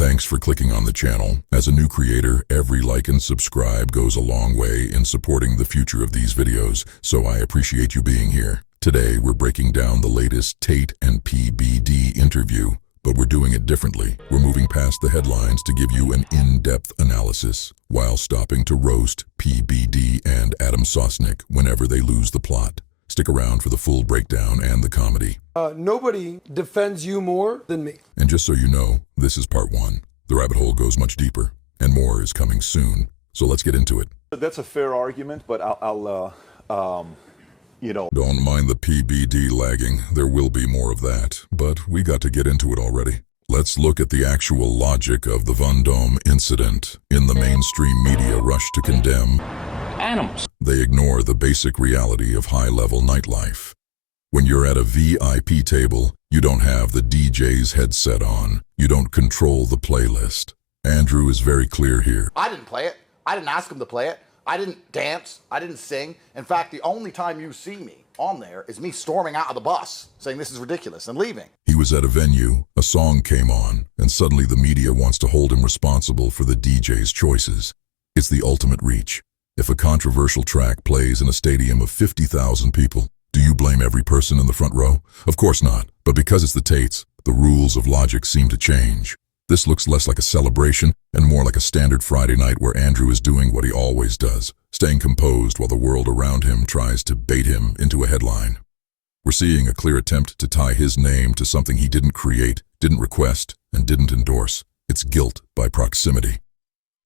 thanks for clicking on the channel. As a new creator, every like and subscribe goes a long way in supporting the future of these videos, so I appreciate you being here. Today, we're breaking down the latest Tate and PBD interview, but we're doing it differently. We're moving past the headlines to give you an in-depth analysis, while stopping to roast PBD and Adam Sosnick whenever they lose the plot. Stick around for the full breakdown and the comedy. Nobody defends you more than me. And just so you know, this is part one. The rabbit hole goes much deeper, and more is coming soon. So let's get into it. That's a fair argument, but Don't mind the PBD lagging. There will be more of that, but we got to get into it already. Let's look at the actual logic of the Vondome incident. In the mainstream media rush to condemn animals, they ignore the basic reality of high-level nightlife. When you're at a VIP table, you don't have the DJ's headset on. You don't control the playlist. Andrew is very clear here. I didn't play it. I didn't ask him to play it. I didn't dance. I didn't sing. In fact, the only time you see me on there is me storming out of the bus, saying this is ridiculous, and leaving. He was at a venue, a song came on, and suddenly the media wants to hold him responsible for the DJ's choices. It's the ultimate reach. If a controversial track plays in a stadium of 50,000 people, do you blame every person in the front row? Of course not, but because it's the Tates, the rules of logic seem to change. This looks less like a celebration and more like a standard Friday night where Andrew is doing what he always does, staying composed while the world around him tries to bait him into a headline. We're seeing a clear attempt to tie his name to something he didn't create, didn't request, and didn't endorse. It's guilt by proximity.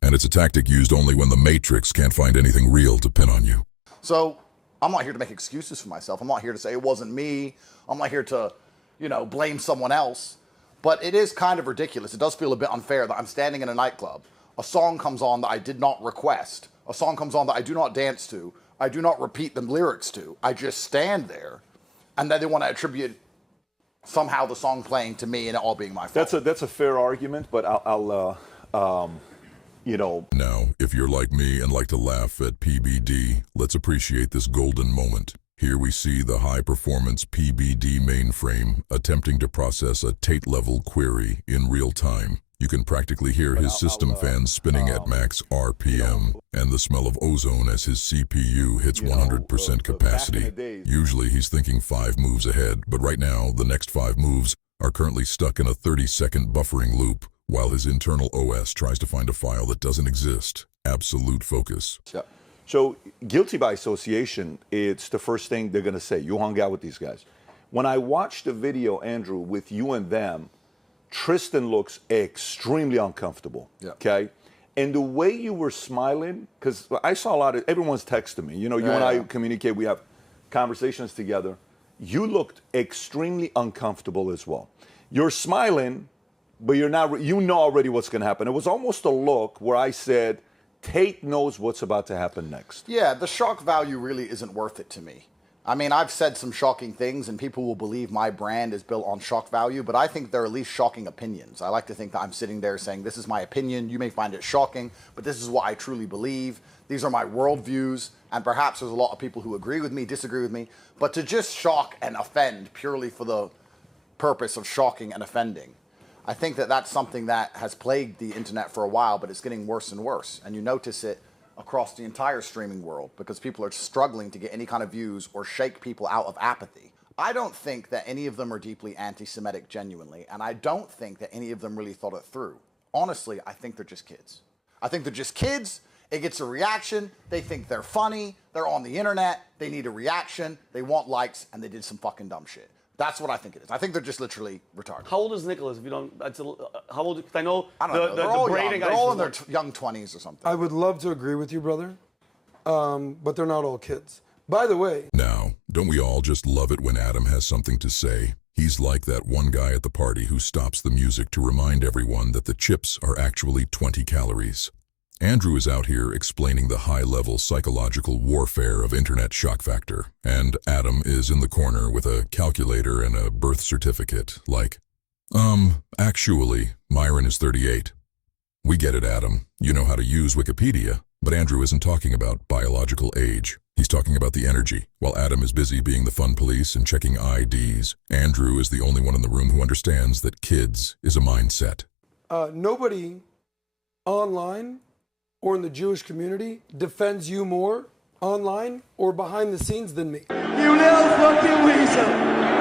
And it's a tactic used only when the Matrix can't find anything real to pin on you. So I'm not here to make excuses for myself. I'm not here to say it wasn't me. I'm not here to, blame someone else. But it is kind of ridiculous. It does feel a bit unfair that I'm standing in a nightclub. A song comes on that I did not request. A song comes on that I do not dance to. I do not repeat the lyrics to. I just stand there. And then they want to attribute somehow the song playing to me and it all being my fault. that's a fair argument, but Now, if you're like me and like to laugh at PBD, let's appreciate this golden moment. Here we see the high-performance PBD mainframe attempting to process a Tate-level query in real time. You can practically hear his system fans spinning at max RPM and the smell of ozone as his CPU hits 100% capacity. Usually he's thinking 5 moves ahead, but right now the next 5 moves are currently stuck in a 30-second buffering loop while his internal OS tries to find a file that doesn't exist. Absolute focus. Yeah. So guilty by association, it's the first thing they're going to say. You hung out with these guys. When I watched the video, Andrew, with you and them, Tristan looks extremely uncomfortable. Yeah. Okay? And the way you were smiling, because I saw a lot of, everyone's texting me. You and I communicate, we have conversations together. You looked extremely uncomfortable as well. You're smiling, but you're not, you know already what's going to happen. It was almost a look where I said, Tate knows what's about to happen next. Yeah, the shock value really isn't worth it to me. I mean, I've said some shocking things and people will believe my brand is built on shock value, but I think they're at least shocking opinions. I like to think that I'm sitting there saying, this is my opinion, you may find it shocking, but this is what I truly believe. These are my worldviews, and perhaps there's a lot of people who agree with me, disagree with me, but to just shock and offend purely for the purpose of shocking and offending, I think that that's something that has plagued the internet for a while, but it's getting worse and worse. And you notice it across the entire streaming world because people are struggling to get any kind of views or shake people out of apathy. I don't think that any of them are deeply anti-Semitic genuinely, and I don't think that any of them really thought it through. Honestly, I think they're just kids. I think they're just kids. It gets a reaction. They think they're funny. They're on the internet. They need a reaction. They want likes, and they did some fucking dumb shit. That's what I think it is. I think they're just literally retarded. How old is Nicholas? If you don't, how old? Cause I know I don't know. They're all young. They're all in their young 20s or something. I would love to agree with you, brother, but they're not all kids. By the way. Now, don't we all just love it when Adam has something to say? He's like that one guy at the party who stops the music to remind everyone that the chips are actually 20 calories. Andrew is out here explaining the high-level psychological warfare of internet shock factor, and Adam is in the corner with a calculator and a birth certificate, like, actually, Myron is 38. We get it, Adam. You know how to use Wikipedia, but Andrew isn't talking about biological age. He's talking about the energy. While Adam is busy being the fun police and checking IDs, Andrew is the only one in the room who understands that kids is a mindset. nobody online or in the Jewish community defends you more online or behind the scenes than me. You little fucking weasel.